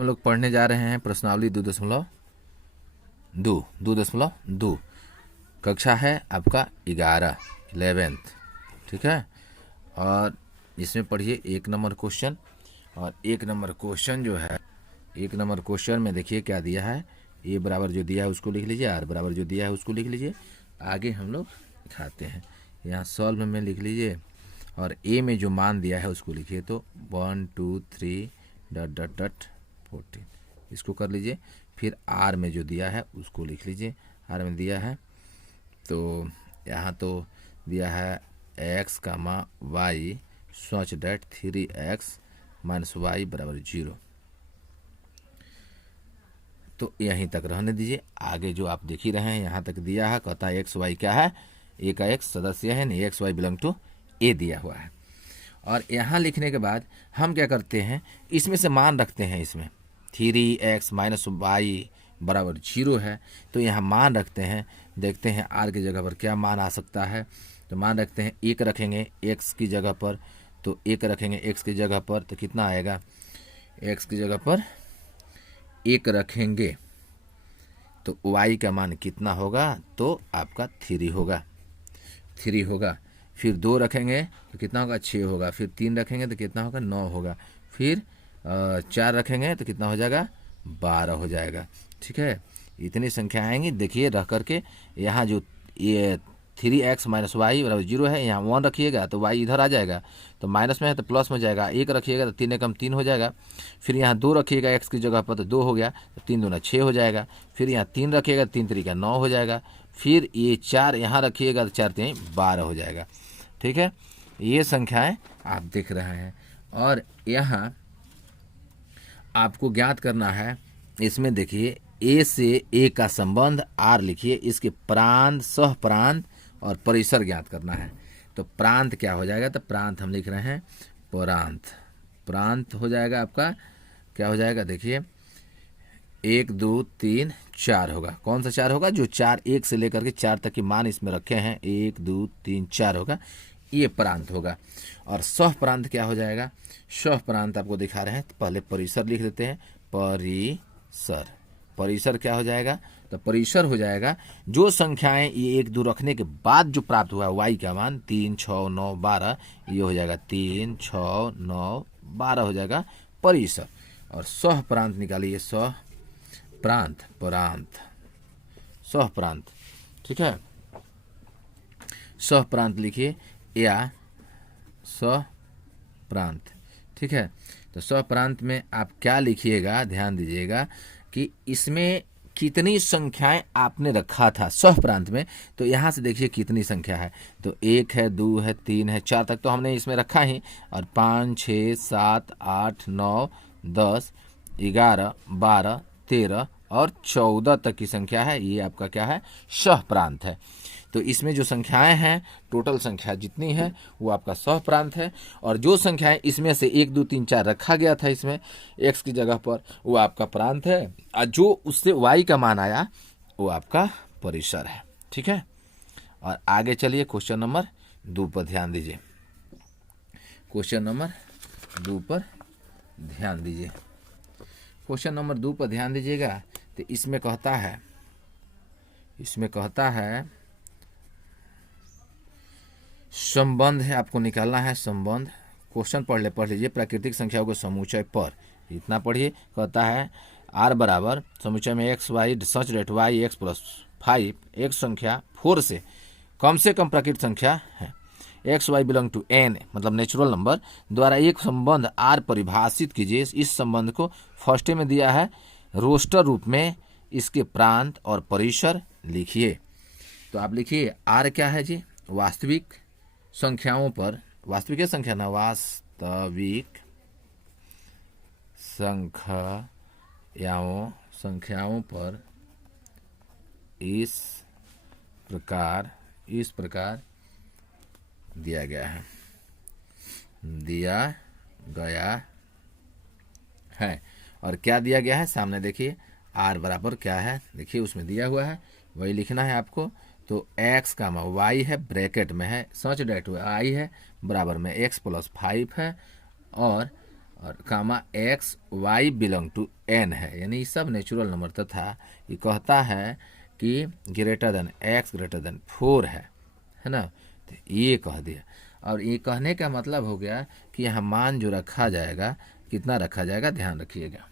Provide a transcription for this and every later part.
हम लोग पढ़ने जा रहे हैं प्रश्नावली 2.2 कक्षा है आपका 11th, ठीक है। और इसमें पढ़िए 1 नंबर क्वेश्चन। और 1 नंबर क्वेश्चन जो है, 1 नंबर क्वेश्चन में देखिए क्या दिया है। ए बराबर जो दिया है उसको लिख लीजिए, आर बराबर जो दिया है उसको लिख लीजिए। आगे हम लोग दिखाते हैं, यहाँ सॉल्व में लिख लीजिए और ए में जो मान दिया है उसको लिखिए। तो 1 2 3 ... 14 इसको कर लीजिए। फिर आर में जो दिया है उसको लिख लीजिए। आर में दिया है तो यहाँ तो दिया है x कामा y such date 3x minus y बराबर 0। तो यहीं तक रहने दीजिए। आगे जो आप देख ही रहे हैं यहाँ तक दिया है, कहता है एक्स वाई क्या है, ए का एक्स सदस्य है, नहीं एक्स वाई बिलोंग टू ए दिया हुआ है। और यहाँ लिखने के बाद हम क्या करते हैं, इसमें से मान रखते हैं। इसमें 3x माइनस वाई बराबर 0 है, तो यहाँ मान रखते हैं। देखते हैं आर की जगह पर क्या मान आ सकता है। तो मान रखते हैं 1 रखेंगे x की जगह पर, तो 1 रखेंगे x की जगह पर तो कितना आएगा, x की जगह पर 1 रखेंगे तो y का मान कितना होगा, तो आपका 3 होगा, 3 होगा। फिर 2 रखेंगे तो कितना होगा, 6 होगा। फिर 3 रखेंगे तो कितना होगा, 9 होगा। फिर 4 रखेंगे तो कितना हो जाएगा, 12 हो जाएगा, ठीक है। इतनी संख्या आएंगी। देखिए रह करके यहाँ जो ये 3x माइनस वाई बराबर 0 है, यहाँ 1 रखिएगा तो y इधर आ जाएगा, तो माइनस में है तो प्लस में जाएगा। 1 रखिएगा तो 3 एकम 3 हो जाएगा। फिर यहाँ 2 रखिएगा x की जगह पर तो 2 हो गया, तो 3 दूना 6 हो जाएगा। फिर यहाँ 3 रखिएगा तो 3 तरीका 9 हो जाएगा। फिर ये 4 यहाँ रखिएगा तो 4 3 12 हो जाएगा, ठीक है। ये संख्याएं आप देख रहे हैं। और यहाँ आपको ज्ञात करना है, इसमें देखिए ए से ए का संबंध आर लिखिए, इसके प्रांत सह प्रांत और परिसर ज्ञात करना है। तो प्रांत क्या हो जाएगा, तो प्रांत हम लिख रहे हैं प्रांत, प्रांत हो जाएगा आपका क्या हो जाएगा, देखिए 1 2 3 4 होगा। कौन सा 4 होगा, जो 4 1 से लेकर के 4 तक के मान इसमें रखे हैं, 1 2 3 4 होगा, ये प्रांत होगा। और सह प्रांत क्या हो जाएगा, सह प्रांत आपको दिखा रहे हैं। तो पहले परिसर लिख देते हैं, परिसर, परिसर क्या हो जाएगा, तो परिसर हो जाएगा जो संख्याएं ये 1 2 रखने के बाद जो प्राप्त हुआ है y का मान 3 6 9 12, ये हो जाएगा 3 6 9 12 हो जाएगा परिसर। और सह प्रांत निकालिए, सह प्रांत, प्रांत सह प्रांत, ठीक है। सह प्रांत लिखिए या सह प्रांत, ठीक है। तो सह प्रांत में आप क्या लिखिएगा, ध्यान दीजिएगा कि इसमें कितनी संख्याएं आपने रखा था सह प्रांत में। तो यहाँ से देखिए कितनी संख्या है, तो 1 है 2 है 3 है 4 तक तो हमने इसमें रखा ही। और 5 6 7 8 9 10 11 12 13 और 14 तक की संख्या है, ये आपका क्या है, सह प्रांत है। तो इसमें जो संख्याएं हैं, टोटल संख्या जितनी है वो आपका सह प्रांत है। और जो संख्याएं इसमें से 1 2 3 4 रखा गया था इसमें x की जगह पर, वो आपका प्रांत है। और जो उससे y का मान आया वो आपका परिसर है, ठीक है। और आगे चलिए क्वेश्चन नंबर 2 पर ध्यान दीजिए। क्वेश्चन नंबर 2 पर ध्यान दीजिए। क्वेश्चन नंबर 2 पर ध्यान दीजिएगा। तो इसमें कहता है, इसमें कहता है संबंध है, आपको निकालना है संबंध। क्वेश्चन पढ़ लीजिए। प्राकृतिक संख्याओं के समुच्चय पर, इतना पढ़िए। कहता है r बराबर समुच्चय में x y such that y x plus 5 एक संख्या 4 से कम प्राकृतिक संख्या है, x y belong to N मतलब नेचुरल नंबर द्वारा एक संबंध r परिभाषित कीजिए। इस संबंध को फर्स्ट में दिया है रोस्टर रूप में, इसके प्रांत और परिसर लिखिए। तो आप लिखिए r क्या है जी, वास्तविक संख्याओं पर, वास्तविक संख्या ना, वास्तविक संख्याओं पर इस प्रकार दिया गया है। और क्या दिया गया है सामने देखिए, r बराबर क्या है, देखिए उसमें दिया हुआ है, वही लिखना है आपको। तो x का y है, ब्रैकेट में है, सच डेट y है, बराबर में x प्लस 5 है। और और comma x y belong to N है, यानी ये सब नेचुरल नंबर तथा ये कहता है कि greater than x greater than 4 है ना। तो ये कह दिया, और ये कहने का मतलब हो गया कि यहाँ मान जो रखा जाएगा, कितना रखा जाएगा, ध्यान रखिएगा,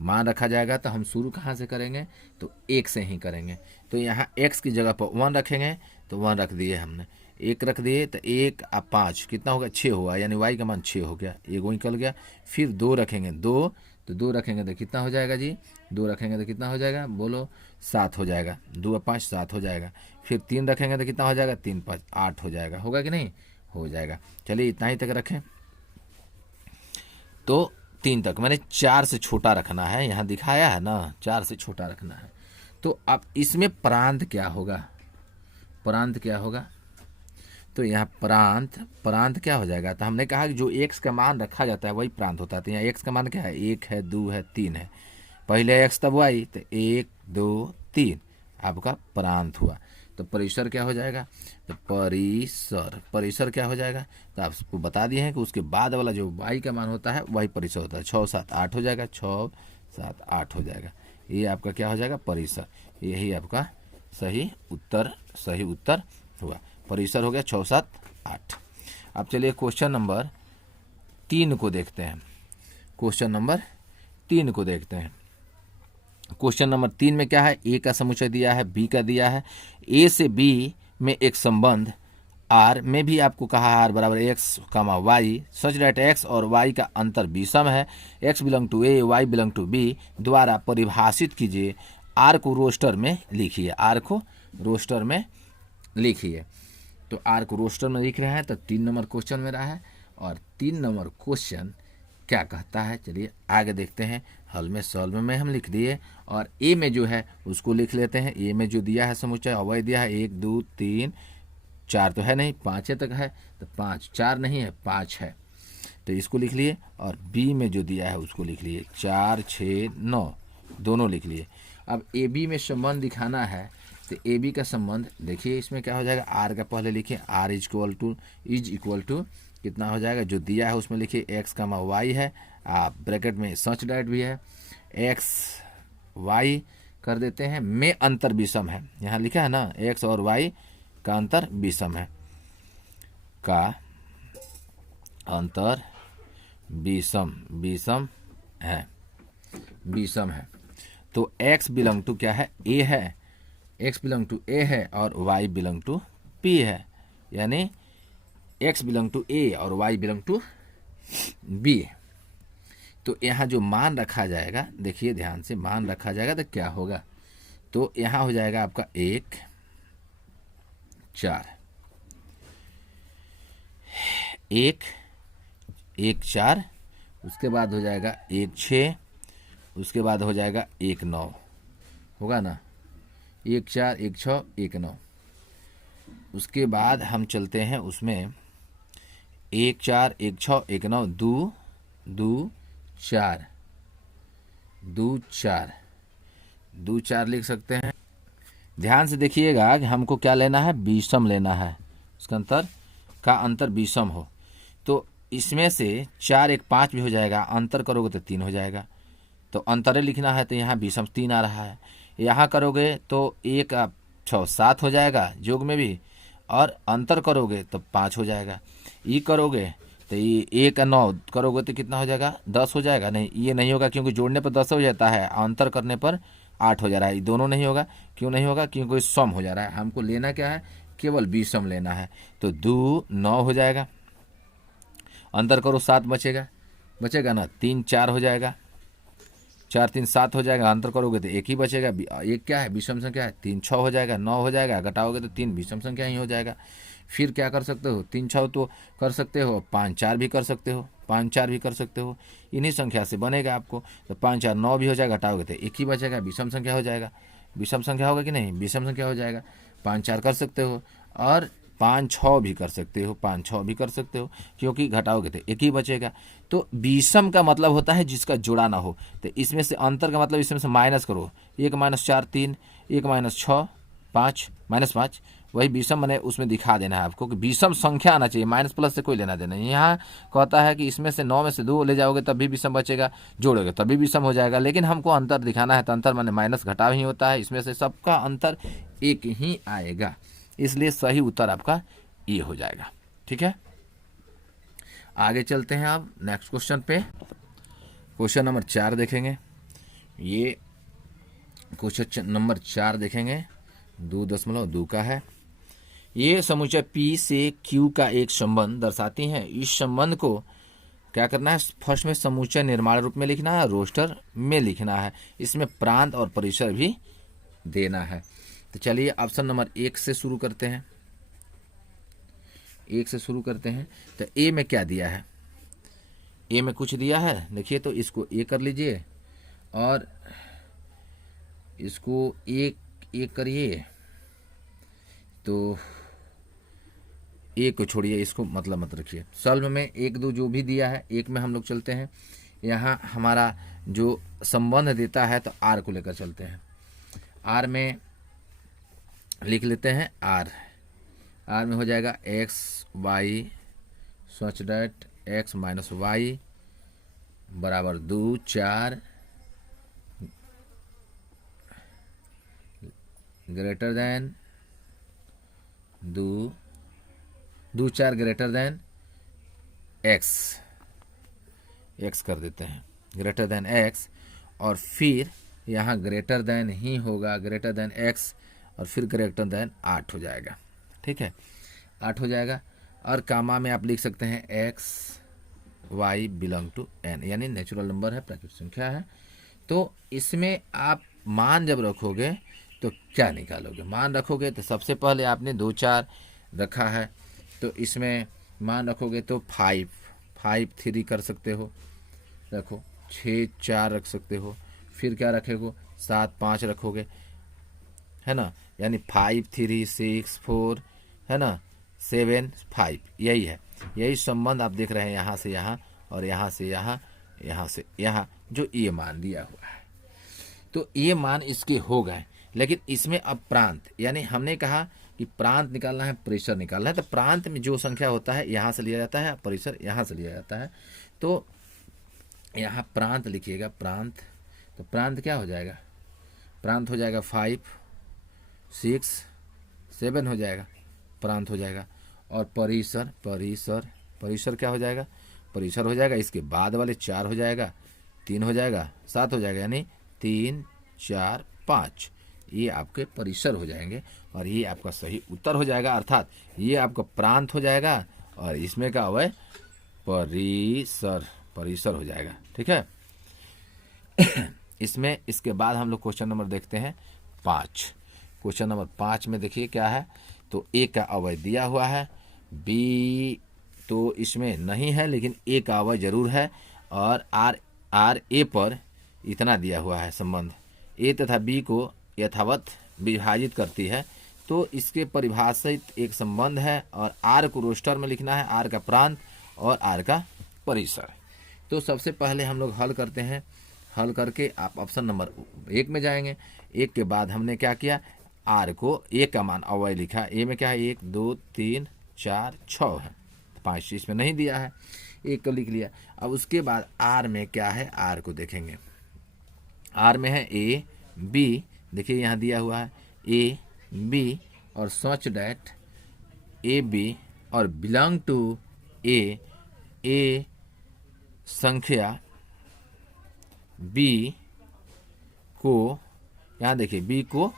मान रखा जाएगा तो हम शुरू कहाँ से करेंगे, तो 1 से ही करेंगे। तो यहाँ x की जगह पर 1 रखेंगे, तो 1 रख दिए हमने, 1 रख दिए, तो 1 और 5 कितना होगा, 6 हुआ, यानी y का मान 6 हो गया, एगो निकल गया। फिर 2 रखेंगे, 2 तो 2 रखेंगे तो कितना हो जाएगा जी, 2 रखेंगे तो कितना हो जाएगा, बोलो 7 हो जाएगा, 2 और 5 7 हो जाएगा। फिर 3 रखेंगे तो कितना हो जाएगा, 3 5 8 हो जाएगा, होगा कि नहीं, हो जाएगा। चलिए इतना ही तक रखें, तो 3 तक, मैंने 4 से छोटा रखना है, यहाँ दिखाया है ना, 4 से छोटा रखना है। तो अब इसमें प्रांत क्या होगा, प्रांत क्या होगा, तो यहाँ प्रांत क्या हो जाएगा, तो हमने कहा कि जो x का मान रखा जाता है वही प्रांत होता है। तो यहाँ x का मान क्या है, 1 है, 2 है, 3 है, पहले x तब y, तो 1 2 3 आपका प्रांत हुआ। तो परिसर क्या हो जाएगा, तो परिसर क्या हो जाएगा, तो आपको बता दिए हैं कि उसके बाद वाला जो y का मान होता है वही परिसर होता है। 6 7 8 हो जाएगा, 6 7 8 हो जाएगा, ये आपका क्या हो जाएगा, परिसर। यही आपका सही उत्तर हुआ, परिसर हो गया 6 7 8। अब चलिए क्वेश्चन नंबर 3 को देखते हैं, क्वेश्चन नंबर 3 को देखते हैं। क्वेश्चन नंबर 3 में क्या है, ए का समुच्चय दिया है, बी का दिया है, ए से बी में एक संबंध आर में भी आपको कहा आर बराबर x comma y, such that x और वाई का अंतर विषम है, x belong to A y belong to B द्वारा परिभाषित कीजिए। आर को रोस्टर में लिखिए, आर को रोस्टर में लिखिए। तो आर को रोस्टर में लिख रहे हैं, तो 3 नंबर क्वेश्चन मेरा है, और 3 नंबर क्वेश्चन क्या कहता है, चलिए आगे देखते हैं। हल में सॉल्व में हम लिख दिए, और ए में जो है उसको लिख लेते हैं। ए में जो दिया है समुच्चय अवय दिया है 1 2 3 4 तो है नहीं, 5 तक है, तो 5 4 नहीं है 5 है, तो इसको लिख लिए। और बी में जो दिया है उसको लिख लिए, 4 6 9 दोनों लिख लिए। अब ए बी में संबंध दिखाना है, तो ए बी का संबंध देखिए, इसमें क्या हो जाएगा, आर का पहले लिखिए, आर इज इक्वल टू कितना हो जाएगा, जो दिया है उसमें लिखिए एक्स कामा वाई है, आप ब्रैकेट में सच डैट भी है, एक्स वाई कर देते हैं, में अंतर विषम है, यहाँ लिखा है ना, एक्स और वाई का अंतर विषम है, का अंतर विषम है। तो x बिलोंग टू क्या है, a है, x बिलोंग टू a है, और y बिलोंग टू p है, यानी x बिलोंग टू a और y बिलोंग टू b। तो यहाँ जो मान रखा जाएगा, देखिए ध्यान से, मान रखा जाएगा तो क्या होगा, तो यहाँ हो जाएगा आपका 1 4 1 4, उसके बाद हो जाएगा 1 6, उसके बाद हो जाएगा 1 9, होगा ना, 1 4 1 6 1 9। उसके बाद हम चलते हैं उसमें 1 4 1 6 1 9 2 2 4 2 4 2 4 लिख सकते हैं। ध्यान से देखिएगा कि हमको क्या लेना है, विषम लेना है, उसका अंतर का अंतर विषम हो। तो इसमें से 4 1 5 भी हो जाएगा, अंतर करोगे तो 3 हो जाएगा, तो अंतरे लिखना है, तो यहाँ विषम 3 आ रहा है। यहाँ करोगे तो 1 6 7 हो जाएगा जोग में भी, और अंतर करोगे तो 5 हो जाएगा। ये करोगे तो ये 1 9 करोगे तो कितना हो जाएगा, 10 हो जाएगा। नहीं, ये नहीं होगा क्योंकि जोड़ने पर 10 हो जाता है, अंतर करने पर 8 हो जा रहा है। ये दोनों नहीं होगा, क्यों नहीं होगा, क्योंकि सम हो जा रहा है। हमको लेना क्या है, केवल विषम लेना है। तो 2 9 हो जाएगा, अंतर करो 7 बचेगा ना, 3 4 हो जाएगा, 4 3 7 हो जाएगा, अंतर करोगे तो 1 ही बचेगा। एक क्या है, विषम संख्या है, 3 6 हो जाएगा, 9 हो जाएगा, घटाओगे तो 3 विषम संख्या ही हो जाएगा। फिर क्या कर सकते हो, 3 6 तो कर सकते हो, 5 4 भी कर सकते हो, 5 4 भी कर सकते हो, इन्हीं संख्या से बनेगा आपको। तो 5 4 9 भी हो जाएगा, घटाओगे तो 1 ही बचेगा, विषम संख्या हो जाएगा। विषम संख्या होगा कि नहीं, विषम संख्या हो जाएगा। 5 4 कर सकते हो, और 5 6 भी कर सकते हो, 5 6 भी कर सकते हो, क्योंकि घटाओगे तो 1 ही बचेगा। तो विषम का मतलब होता है जिसका जुड़ा ना हो। तो इसमें से अंतर का मतलब इसमें से माइनस करो, 1 - 4 3, 1 - 6 5 -5, वही विषम मैंने उसमें दिखा देना है आपको कि विषम संख्या आना चाहिए, माइनस प्लस से कोई लेना देना नहीं। यहाँ कहता है कि इसमें से 9 में से 2 ले जाओगे तब भी विषम बचेगा, जोड़ोगे तब भी विषम हो जाएगा, लेकिन हमको अंतर दिखाना है तो अंतर माने माइनस घटाव ही होता है, इसमें से सबका अंतर एक ही आएगा, इसलिए सही उत्तर आपका ये हो जाएगा। ठीक है, आगे चलते हैं आप नेक्स्ट क्वेश्चन पे। क्वेश्चन नंबर 4 देखेंगे। ये क्वेश्चन नंबर 4 देखेंगे, 2.2 का है। ये समुच्चय P से Q का एक संबंध दर्शाती हैं। इस संबंध को क्या करना है, फर्स्ट में समुच्चय निर्माण रूप में लिखना है, रोस्टर में लिखना है, इसमें प्रांत और परिसर भी देना है। तो चलिए ऑप्शन नंबर 1 से शुरू करते हैं। 1 से शुरू करते हैं। तो ए में क्या दिया है, ए में कुछ दिया है, देखिए तो इसको ए कर लीजिए और इसको एक करिए, तो एक को छोड़िए, इसको मतलब मत रखिए। सॉल्व में 1 2 जो भी दिया है, एक में हम लोग चलते हैं। यहाँ हमारा जो संबंध देता है तो आर को लेकर चलते हैं। आर में लिख लेते हैं, आर में हो जाएगा x y such that x minus y बराबर 2 4 greater than 2 4 greater than x कर देते हैं, ग्रेटर देन एक्स, और फिर यहाँ ग्रेटर देन ही होगा, ग्रेटर देन एक्स, और फिर ग्रेटर देन 8 हो जाएगा। ठीक है, 8 हो जाएगा, और कामा में आप लिख सकते हैं x y belong to N, यानी नेचुरल नंबर है, प्राकृतिक संख्या है। तो इसमें आप मान जब रखोगे तो क्या निकालोगे, मान रखोगे तो सबसे पहले आपने 2 4 रखा है, तो इसमें मान रखोगे तो 5 3 कर सकते हो, रखो 6 4 रख सकते हो, फिर क्या रखेगो 7 5 रखोगे, है ना, यानी 5 3 6 4, है ना, 7 5, यही है, यही संबंध आप देख रहे हैं, यहाँ से यहाँ और यहाँ से यहाँ, यहाँ से यहाँ, जो ये मान दिया हुआ है। तो ये मान इसके हो गए, लेकिन इसमें अब प्रांत, यानी हमने कहा कि प्रांत निकालना है, परिसर निकालना है, तो प्रांत में जो संख्या होता है यहाँ से लिया जाता है, परिसर यहाँ से लिया जाता है। तो यहाँ प्रांत लिखिएगा, प्रांत, तो प्रांत क्या हो जाएगा, प्रांत हो जाएगा 5 6 7 हो जाएगा, प्रांत हो जाएगा। और परिसर क्या हो जाएगा, परिसर हो जाएगा, इसके बाद वाले 4 हो जाएगा, 3 हो जाएगा, 7 हो जाएगा, यानी 3 4 5, ये आपके परिसर हो जाएंगे, और ये आपका सही उत्तर हो जाएगा, अर्थात ये आपका प्रांत हो जाएगा, और इसमें क्या हुआ, परिसर हो जाएगा। ठीक है, इसमें इसके बाद हम लोग क्वेश्चन नंबर देखते हैं 5। क्वेश्चन नंबर 5 में देखिए क्या है, तो ए का अवयव दिया हुआ है, बी तो इसमें नहीं है, लेकिन ए का अवयव जरूर है, और आर ए पर इतना दिया हुआ है संबंध, ए तथा बी को यथावत विभाजित करती है, तो इसके परिभाषित एक संबंध है, और आर को रोस्टर में लिखना है, आर का प्रांत और आर का परिसर। तो सबसे पहले हम लोग हल करते हैं, हल करके आप ऑप्शन नंबर 1 में जाएंगे। 1 के बाद हमने क्या किया, आर को ए का मान अवयव लिखा, ए में क्या है 1 2 3 4 6 है, 5 इसमें नहीं दिया है, 1 को लिख लिया। अब उसके बाद आर में क्या है, आर को देखेंगे, आर में है ए बी, देखिए यहाँ दिया हुआ है ए बी, और सच डैट ए बी और बिलोंग टू ए संख्या बी को, यहाँ देखिए बी को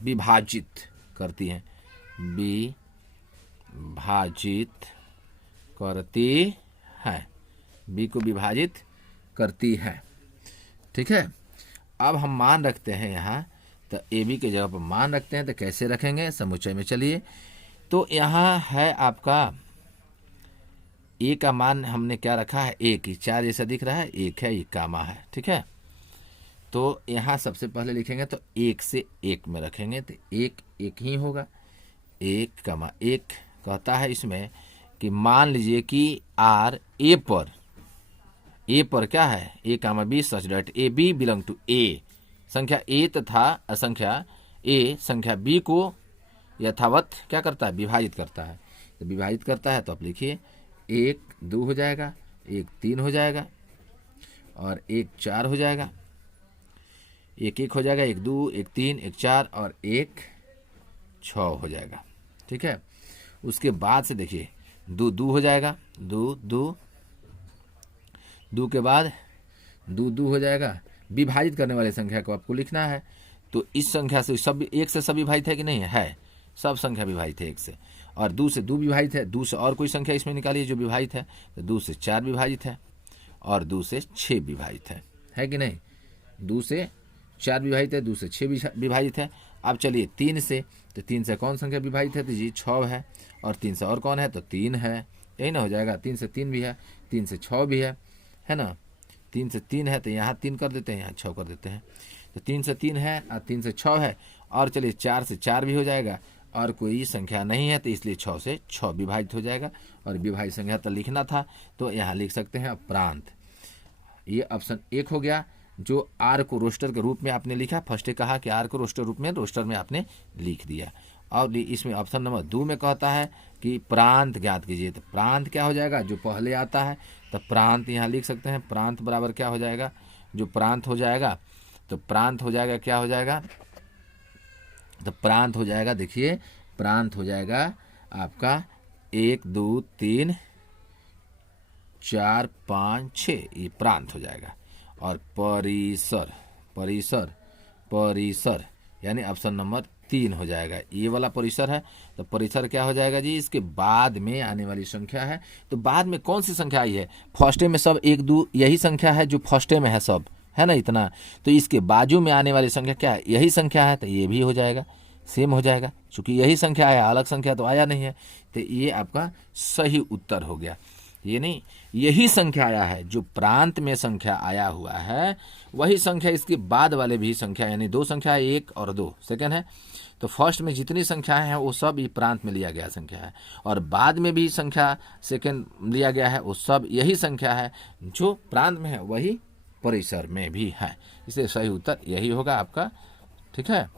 विभाजित करती है, विभाजित करती है, बी को विभाजित करती है। ठीक है, अब हम मान रखते हैं यहाँ, तो ए बी के जगह पर मान रखते हैं, तो कैसे रखेंगे, समुच्चय में चलिए। तो यहाँ है आपका ए का मान हमने क्या रखा है, 1 4 जैसा दिख रहा है, 1 है, ये कामा है। ठीक है, तो यहाँ सबसे पहले लिखेंगे तो 1 से 1 में रखेंगे, तो 1 1 ही होगा, 1 कहता है इसमें कि मान लीजिए कि आर ए पर क्या है, a comma b such that a b belong to A, संख्या ए तथा संख्या ए संख्या बी को यथावत क्या करता है, विभाजित करता है। तो विभाजित करता है तो आप लिखिए 1 2 हो जाएगा, 1 3 हो जाएगा, और 1 4 हो जाएगा, 1 1 हो जाएगा, 1 2 1 3 1 4 और 1 6 हो जाएगा। ठीक है। उसके बाद से देखिए 2 2 हो जाएगा, 2 2 2 के बाद 2 2 हो जाएगा। विभाजित करने वाली संख्या को आपको लिखना है। तो इस संख्या से सब 1 से सब विभाजित है कि नहीं है, सब संख्या विभाजित है 1 से। और 2 से 2 विभाजित है, 2 से और कोई संख्या इसमें निकालिए जो विभाजित है। तो 2 से 4 विभाजित है और 2 से 6 विभाजित है कि नहीं। 2 से 4 विभाजित है, 2 से 6 विभाजित है। अब चलिए 3 से, तो 3 से कौन संख्या विभाजित है, तो जी 6 है, और 3 से और कौन है, तो 3 है, यही ना हो जाएगा। 3 से 3 भी है, 3 से 6 भी है ना। 3 से 3 है तो यहाँ 3 कर देते हैं, यहाँ 6 कर देते हैं। तो 3 से 3 है और 3 से 6 है, और चलिए 4 से 4 भी हो जाएगा, और कोई संख्या नहीं है तो इसलिए 6 से 6 विभाजित हो जाएगा। और विभाजित संख्या तो लिखना था, तो यहाँ लिख सकते हैं प्रांत। ये ऑप्शन 1 हो गया, जो आर को रोस्टर के रूप में आपने लिखा। फर्स्ट कहा कि आर को रोस्टर रूप में, रोस्टर में आपने लिख दिया। और इसमें ऑप्शन नंबर 2 में कहता है कि प्रांत ज्ञात कीजिए। तो प्रांत क्या हो जाएगा, जो पहले आता है। तो प्रांत यहाँ लिख सकते हैं, प्रांत बराबर क्या हो जाएगा, जो प्रांत हो जाएगा, तो प्रांत हो जाएगा, क्या हो जाएगा, तो प्रांत हो जाएगा, देखिए प्रांत हो जाएगा आपका 1 2 3 4 5 6, ये प्रांत हो जाएगा। और परिसर, परिसर, परिसर यानी ऑप्शन नंबर 3 हो जाएगा। ये वाला परिसर है, तो परिसर क्या हो जाएगा जी, इसके बाद में आने वाली संख्या है। तो बाद में कौन सी संख्या आई है, फर्स्टे में सब 1 2 यही संख्या है जो फर्स्टे में है सब, है ना इतना। तो इसके बाजू में आने वाली संख्या क्या है, यही संख्या है, तो ये भी हो जाएगा, सेम हो जाएगा। चूंकि यही संख्या आया, अलग संख्या तो आया नहीं है, तो ये आपका सही उत्तर हो गया। ये नहीं, यही संख्या आया है, जो प्रांत में संख्या आया हुआ है वही संख्या इसके बाद वाले भी संख्या, यानी 2 संख्या 1 और 2 सेकंड है। तो फर्स्ट में जितनी संख्याएं हैं वो सब ये प्रांत में लिया गया संख्या है, और बाद में भी संख्या सेकंड लिया गया है, वो सब यही संख्या है, जो प्रांत में है वही परिसर में भी है। इसलिए सही उत्तर यही होगा आपका। ठीक है।